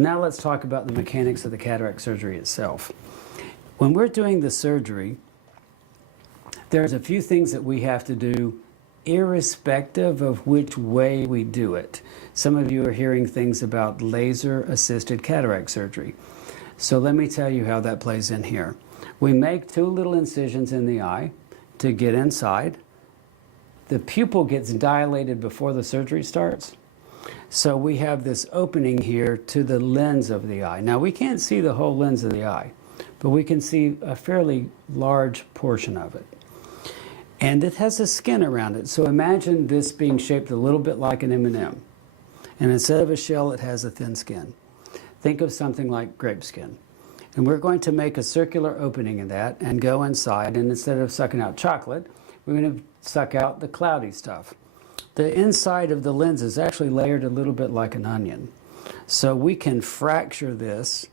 Now let's talk about the mechanics of the cataract surgery itself. When we're doing the surgery, there's a few things that we have to do irrespective of which way we do it. Some of you are hearing things about laser-assisted cataract surgery. So let me tell you how that plays in here. We make two little incisions in the eye to get inside. The pupil gets dilated before the surgery starts. So we have this opening here to the lens of the eye. Now we can't see the whole lens of the eye, but we can see a fairly large portion of it. And it has a skin around it. So imagine this being shaped a little bit like an M&M. And instead of a shell, it has a thin skin. Think of something like grape skin. And we're going to make a circular opening in that and go inside. And instead of sucking out chocolate, we're going to suck out the cloudy stuff. The inside of the lens is actually layered a little bit like an onion. So we can fracture this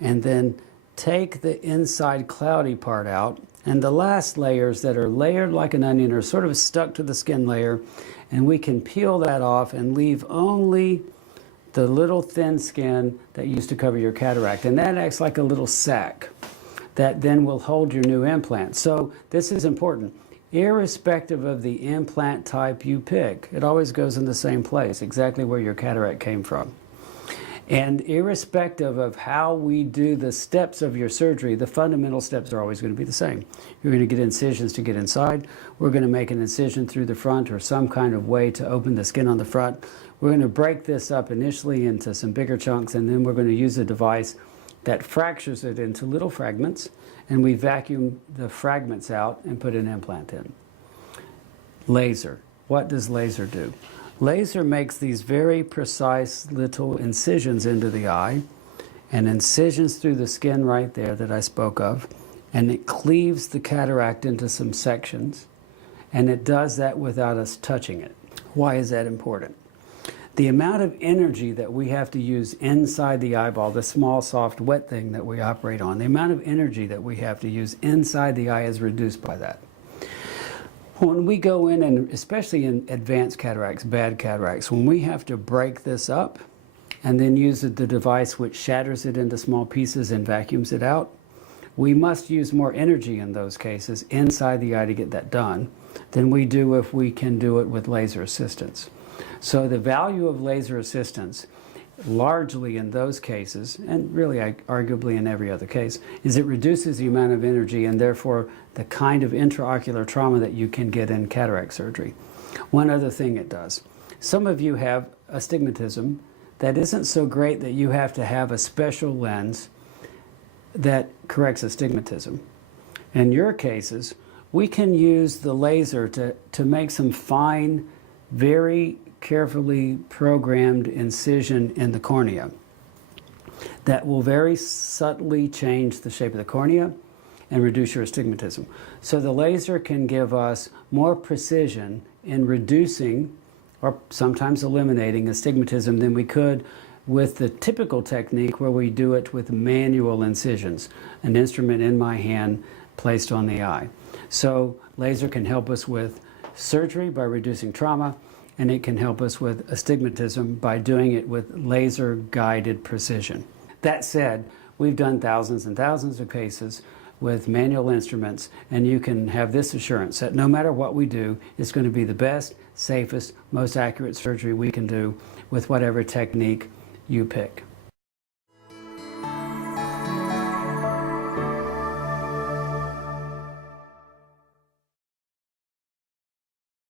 and then take the inside cloudy part out. And the last layers that are layered like an onion are sort of stuck to the skin layer. And we can peel that off and leave only the little thin skin that used to cover your cataract. And that acts like a little sac that then will hold your new implant. So this is important. Irrespective of the implant type you pick, it always goes in the same place, exactly where your cataract came from. And irrespective of how we do the steps of your surgery, the fundamental steps are always going to be the same. You're going to get incisions to get inside. We're going to make an incision through the front or some kind of way to open the skin on the front. We're going to break this up initially into some bigger chunks, and then we're going to use a device that fractures it into little fragments, and we vacuum the fragments out and put an implant in. Laser. What does laser do? Laser makes these very precise little incisions into the eye, and incisions through the skin right there that I spoke of, and it cleaves the cataract into some sections, and it does that without us touching it. Why is that important? The amount of energy that we have to use inside the eyeball, the small, soft, wet thing that we operate on, the amount of energy that we have to use inside the eye is reduced by that. When we go in, and especially in advanced cataracts, bad cataracts, when we have to break this up and then use the device which shatters it into small pieces and vacuums it out, we must use more energy in those cases inside the eye to get that done than we do if we can do it with laser assistance. So the value of laser assistance, largely in those cases, and really arguably in every other case, is it reduces the amount of energy and therefore the kind of intraocular trauma that you can get in cataract surgery. One other thing it does. Some of you have astigmatism that isn't so great that you have to have a special lens that corrects astigmatism. In your cases, we can use the laser to make some fine, very carefully programmed incision in the cornea that will very subtly change the shape of the cornea and reduce your astigmatism. So the laser can give us more precision in reducing or sometimes eliminating astigmatism than we could with the typical technique where we do it with manual incisions, an instrument in my hand placed on the eye. So laser can help us with surgery by reducing trauma, and it can help us with astigmatism by doing it with laser-guided precision. That said, we've done thousands and thousands of cases with manual instruments, and you can have this assurance that no matter what we do, it's going to be the best, safest, most accurate surgery we can do with whatever technique you pick.